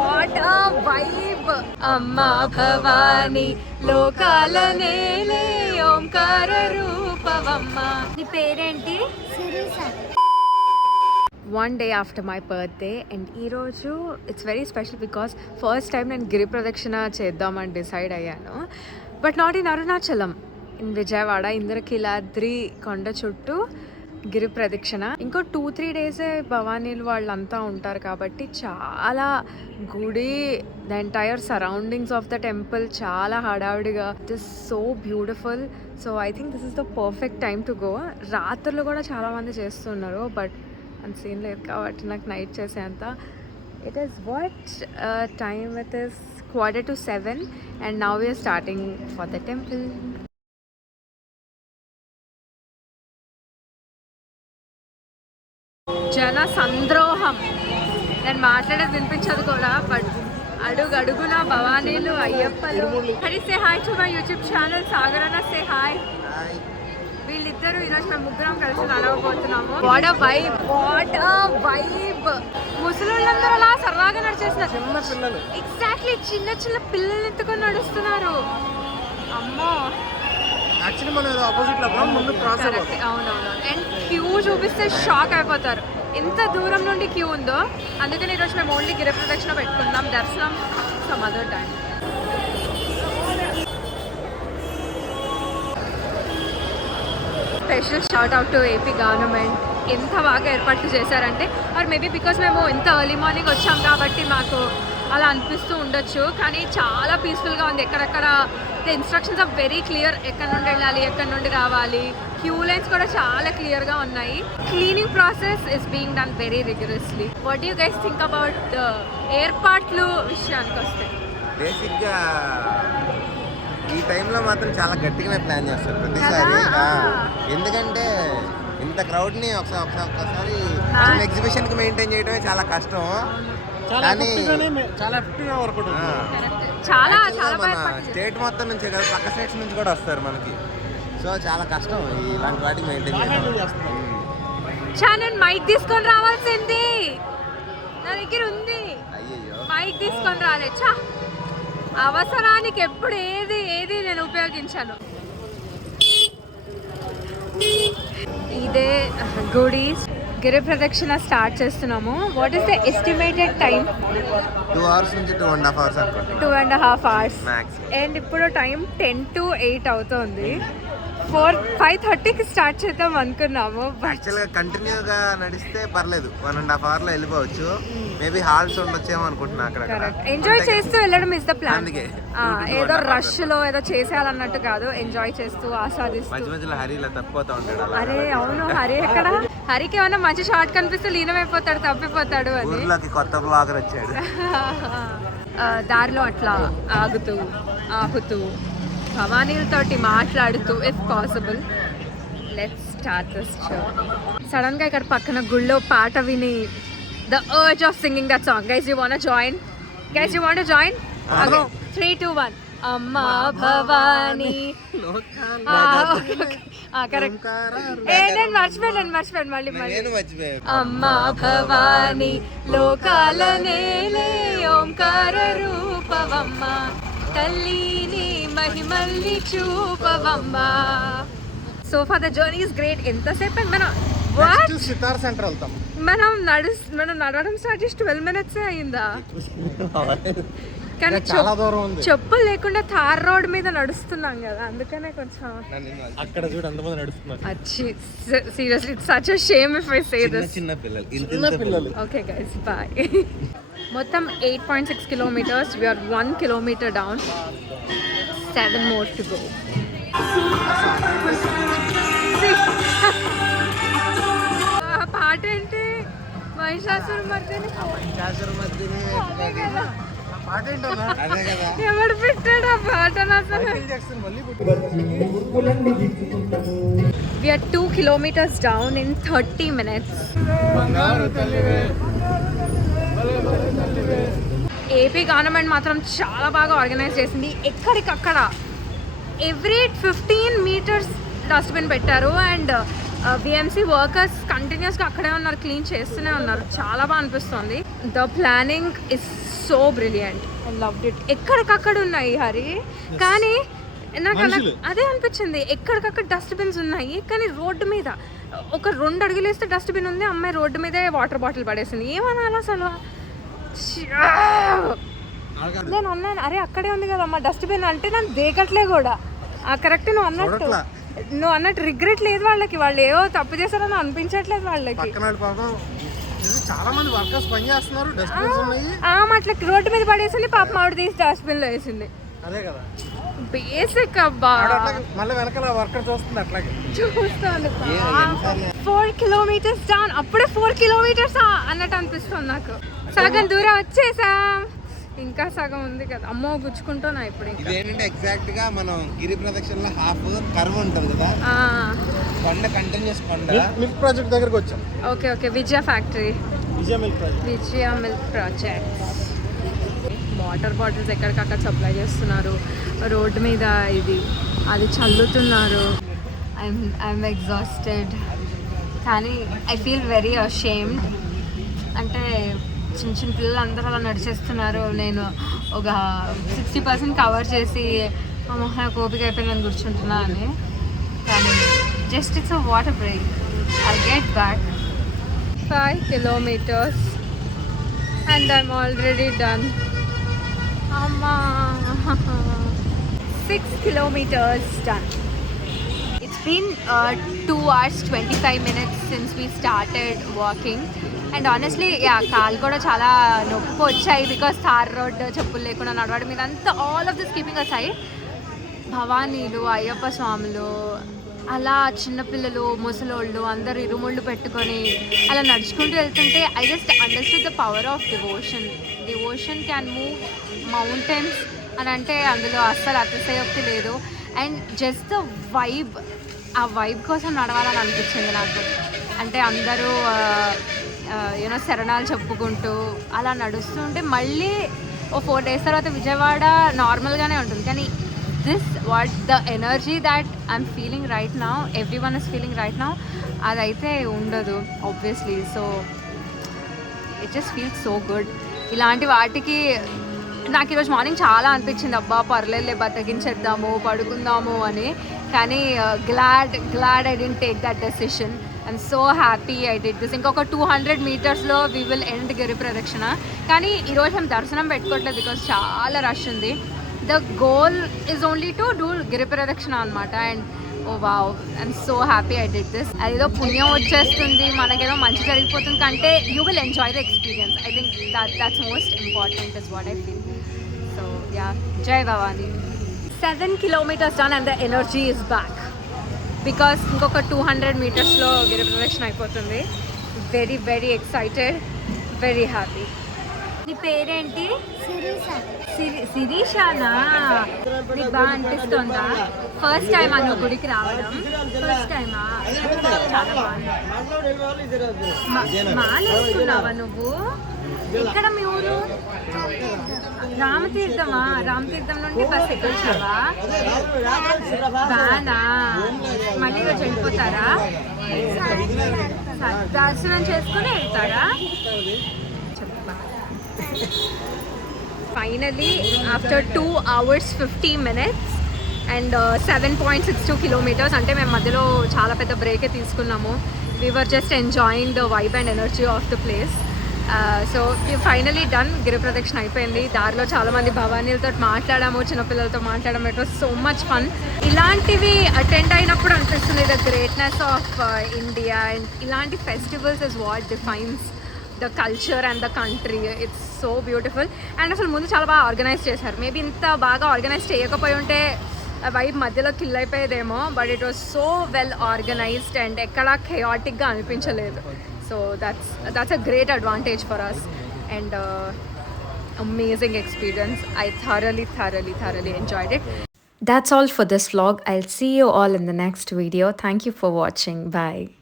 What ఆ vibe. అమ్మా భవాని లోకాల నేలే ఓంకార రూపవమ్మ. నీ పేరేంటి? One day after my birthday and ఈరోజు it's very special because first time నేను గిరి ప్రదక్షిణ చేద్దామని డిసైడ్ అయ్యాను. But not in Arunachalam, in Vijayawada Indrakeeladri కొండ చుట్టూ గిరి ప్రదక్షిణ. ఇంకో 2-3 డేసే భవానీలు వాళ్ళంతా ఉంటారు కాబట్టి చాలా గుడి, the entire surroundings of the temple చాలా హడావిడిగా, it is so beautiful. So I think this is the perfect time to go. రాత్రులు కూడా చాలామంది చేస్తున్నారు బట్ అంత సీన్ లేదు కాబట్టి నాకు నైట్ చేసేంత. It is what time, it is 6:45 and now we are starting for the temple. జన సంద్రోహం, నేను మాట్లాడేది వినిపించదు కూడా బట్ అడుగడుగున భవానీలు, అయ్యప్పలు. Hari say hi to my YouTube channel. సాగరన్న సే హాయ్. వీళ్ళిద్దరు ఈరోజు మేము ముగ్గురం కలిసి నడవబోతున్నాము. What a vibe, what a vibe. ముసలోళ్ళందరూ అలా సరదాగా నడిచేస్తున్నారు. ఎగ్జాక్ట్లీ, చిన్న చిన్న పిల్లలు ఎత్తుకొని నడుస్తున్నారు. అమ్మో, అవునవును. అండ్ క్యూ చూపిస్తే షాక్ అయిపోతారు ఎంత దూరం నుండి క్యూ ఉందో. అందుకని ఈరోజు మేము ఓన్లీ గిరి ప్రదక్షిణ పెట్టుకున్నాం, దర్శనం some other time. Special shout out to AP government. ఎంత బాగా ఏర్పాట్లు చేశారంటే, ఆర్ మేబీ బికాస్ మేము ఎంత ఎర్లీ మార్నింగ్ వచ్చాం కాబట్టి మాకు అలా అనిపిస్తూ ఉండొచ్చు, కానీ చాలా పీస్ఫుల్గా ఉంది. ఎక్కడెక్కడ the instructions are very clear, ఎక్కడి నుండి వెళ్ళాలి, ఎక్కడి నుండి రావాలి. క్యూ లైన్స్ కూడా చాలా క్లియర్గా ఉన్నాయి. Cleaning process is being done very rigorously. What you guys think about the ఏర్పాట్లు విషయానికి వస్తే? బేసిక్గా ఈ టైంలో మాత్రం చాలా గట్టిగానే ప్లాన్ చేస్తారు ప్రతిసారి. ఎందుకంటే ఇంత క్రౌడ్ని ఒక్కసారి ఎగ్జిబిషన్కి మెయింటైన్ చేయడమే చాలా కష్టం. కానీ చాలా మన స్టేట్ మొత్తం నుంచే కదా, పక్క స్టేట్స్ నుంచి కూడా వస్తారు మనకి. సో చాలా కష్టం ఇలాంటి వాటికి మెయింటైన్ చేయడం. నేను మైక్ తీసుకొని రావాల్సింది, నా దగ్గర ఉంది. అయ్యయ్యో, మైక్ తీసుకొని రాలే. అవసరానికి ఎప్పుడు ఏది నేను ఉపయోగించాను. ఇదే గుడి. గిరి ప్రదక్షిణ స్టార్ట్ చేస్తున్నాము. What is the estimated time? 2 hours నుంచి 2.5 hours అనుకోండి. 2.5 hours. మ్యాక్స్. అండ్ ఇప్పుడు టైం 10 to 8 అవుతుంది. 5:30కి స్టార్ట్ చేద్దాం అనుకున్నాము. యాక్చువల్గా కంటిన్యూగా నడిస్తే పర్లేదు, 1.5 hours లో వెళ్ళిపోవచ్చు. మేబీ హాల్స్ ఉండొచ్చేమో అనుకుంటున్నా అక్కడ. ఎంజాయ్ చేస్తూ వెళ్ళడం ఇస్ ద ప్లాన్. ఏదో రష్ లో ఏదో చేసేయాలన్నట్టు కాదు, ఎంజాయ్ చేస్తూ ఆస్వాదిస్తూ. మధ్య మధ్యలో హరి ఇలా తప్పిపోతా ఉంటాడు. అరే అవును, హరి ఎక్కడ? హరికి ఏమన్నా మంచి షార్ట్ కనిపిస్తే లీనమైపోతాడు, తప్పిపోతాడు. అని ఊర్లోకి కొత్త బ్లాగర్ వచ్చాడు. దారిలో అట్లా ఆగుతూ భవానీలతోటి మాట్లాడుతూ, if possible let's start this journey. Sudden గా ఇక్కడ పక్కన గుళ్ళో పాట విని the urge of singing that song. Guys, you want to join? Guys, you want to join? Go. 3, 2, 1. అమ్మా భవాని కరెక్ట్. నేను మర్చిపోయాను మళ్ళీ. అమ్మా భవాని లోకాల నేలే ఓంకార రూపవమ్మ, తల్లిని మహిమల్ని చూపవమ్మ. So far the journey is great. ఎంతసేపు సితార్ సెంటర్ వెళ్తాం. మనం నడవడం స్టార్ట్ చేసి 12 minutes అయిందా? కానీ చాలా దూరం ఉంది. చెప్పులు లేకుండా థార్ రోడ్ మీద నడుస్తున్నాం కదా, అందుకనే కొంచెం అక్కడ చూడు ఎంతమంది నడుస్తున్నారు. Seriously it's such a shame if I say this. చిన్న పిల్లలు. Okay guys, bye. మొత్తం 8.6 kilometers. We are 1 kilometer down. 7 more to go. పాట ఏంటి? మహిషాసురమర్దిని. ఎవడు పెట్టాడు ఆ పాటను అసలు? We are 2 kilometers down in 30 minutes. AP government మాత్రం చాలా బాగా ఆర్గనైజ్ చేసింది. ఎక్కడికక్కడ ఎవ్రీ 15 meters డస్ట్బిన్ పెట్టారు. అండ్ విఎంసీ వర్కర్స్ కంటిన్యూస్గా అక్కడే ఉన్నారు, క్లీన్ చేస్తూనే ఉన్నారు. చాలా బాగా అనిపిస్తుంది. The planning is so brilliant. I loved it. ఎక్కడికక్కడ ఉన్నాయి హరి, కానీ నాకు అదే అనిపించింది. ఎక్కడికక్కడ డస్ట్బిన్స్ ఉన్నాయి, కానీ రోడ్డు మీద ఒక 2 అడుగులు వేస్తే డస్ట్బిన్ ఉంది. అమ్మాయి రోడ్డు మీదే వాటర్ బాటిల్ పడేసింది. ఏమనాలి అసలు? నేను అన్నాను, అరే అక్కడే ఉంది కదా అమ్మ డస్ట్బిన్ అంటే, నన్ను దేకట్లే కూడా. కరెక్ట్, నువ్వు అన్నట్టు రిగ్రెట్ లేదు వాళ్ళకి. వాళ్ళు ఏవో తప్పు చేశారని అనిపించట్లేదు వాళ్ళకి. చాలా మంది వర్కర్స్ పని చేస్తున్నారు, డస్ట్బిన్స్ ఉన్నాయి. అట్లా రోడ్డు మీద పడేసింది, పాప మామిడి తీసి డస్ట్బిన్ లో వేసింది. అదే కదా బేసిక్ అబ్బా. మళ్ళీ వెనకాల వర్కర్ చూస్తుంది, అట్లాగే చూస్తాను. 4 kilometers డౌన్, అప్పుడే 4 kilometers అన్నట్టు అనిపిస్తుంది నాకు. సగం దూరం వచ్చేసాం, ఇంకా సగం ఉంది కదా. అమ్మో గుచ్చుకుంటున్నా ఇప్పుడు. ఇదేంటంటే ఎగ్జాక్ట్ గా మనం గిరి ప్రదక్షిణలో హాఫ్ కర్వ్ ఉంటుంది కదా, కొండ కంటిన్యూస్ కొండ. మిల్క్ ప్రాజెక్ట్ దగ్గరకు వచ్చాం. ఓకే విజయ ఫ్యాక్టరీ, విజయ మిల్క్ ప్రాజెక్ట్. వాటర్ బాటిల్స్ ఎక్కడికక్కడ సప్లై చేస్తున్నారు. రోడ్డు మీద అది చల్లుతున్నారు. ఐఎమ్ ఎగ్జాస్టెడ్, కానీ ఐ ఫీల్ వెరీ అషేమ్డ్. అంటే చిన్న పిల్లలు అందరూ అలా నడిచేస్తున్నారు. నేను ఒక 60% కవర్ చేసి నాకు ఓపిక అయిపోయిందని కూర్చుంటున్నా అని. కానీ just it's a water break. I get back 5 kilometers and I'm already done. Amma 6 kilometers done. It's been 2 hours 25 minutes since we started walking. And honestly కాలు కూడా చాలా నొప్పి వచ్చాయి, బికాస్ తార్ రోడ్, చెప్పులు లేకుండా నడవడం మీద అంతా. All of this keeping aside, భవానీలు, అయ్యప్ప స్వాములు, అలా చిన్నపిల్లలు, ముసలోళ్ళు అందరూ ఇరుముళ్ళు పెట్టుకొని అలా నడుచుకుంటూ వెళ్తుంటే I just understood the power of devotion can move mountains అని. అంటే అందులో అస్సలు అతిశయోక్తి లేదు. అండ్ జస్ట్ ద వైబ్, ఆ వైబ్ కోసం నడవాలని అనిపించింది నాకు. అంటే అందరూ యూనో శరణాలు చెప్పుకుంటూ అలా నడుస్తుంటే, మళ్ళీ 4 days తర్వాత విజయవాడ నార్మల్గానే ఉంటుంది. కానీ the energy that I'm feeling right now, everyone is feeling right now, అదైతే ఉండదు obviously. So it just feels so good. ఇలాంటి వాటికి నాకు ఈరోజు మార్నింగ్ చాలా అనిపించింది, అబ్బా పర్లేదులే బతికించేద్దాము, పడుకుందాము అని. కానీ glad I didn't take that decision. I'm so happy I did this. ఇంకొక 200 meters we will end గిరి ప్రదక్షిణ. కానీ ఈరోజు మేము దర్శనం పెట్టుకోవట్లేదు బికాస్ చాలా రష్ ఉంది. The goal is only to do గిరి ప్రదక్షిణ అనమాట. And oh wow, I'm so happy I did this. అదేదో పుణ్యం వచ్చేస్తుంది, మనకేదో మంచి జరిగిపోతుంది కంటే you will enjoy the experience. I think that's most important is what I feel. So yeah, Jai Bhavani. 7 kilometers done and the energy is back. Because ఇంకొక 200 metersలో గిరి ప్రదక్షిణ అయిపోతుంది. Very excited, very happy. నీ పేరేంటి? శిరీషానా? నీకు బాగా అనిపిస్తుందా? ఫస్ట్ టైమా నువ్వు గుడికి రావడం? ఫస్ట్ టైమా? చాలా బాగుంది. మాలేసుకున్నావా నువ్వు? ఎక్కడ మీ ఊరు? రామతీర్థమా? రామతీర్థం నుండి బస్ ఎక్కొచ్చావా? బానా? మళ్ళీ రోజు వెళ్ళిపోతారా? దర్శనం చేసుకుని వెళ్తారా? Finally after 2 hours 50 minutes and 7.62 kilometers, అంటే మేము మధ్యలో చాలా పెద్ద బ్రేకే తీసుకున్నాము. We were just enjoying the vibe and energy of the place. So finally done, గిరి ప్రదక్షిణ అయిపోయింది. దారిలో చాలామంది భవానీలతో మాట్లాడాము, చిన్నపిల్లలతో మాట్లాడము. It was so much fun. ఇలాంటివి అటెండ్ అయినప్పుడు అనిపిస్తుంది the greatness of India. And ఇలాంటి festivals is what defines the culture and the country. It's so beautiful. And అసలు ముందు చాలా బాగా ఆర్గనైజ్ చేశారు. మేబీ ఇంత బాగా ఆర్గనైజ్ చేయకపోయి ఉంటే వైబ్ మధ్యలో కిల్ అయిపోయేదేమో. But it was so well organised and ఎక్కడా ఖయాటిక్గా అనిపించలేదు. So that's a great advantage for us and amazing experience. I thoroughly enjoyed it. That's all for this vlog. I'll see you all in the next video. Thank you for watching. Bye.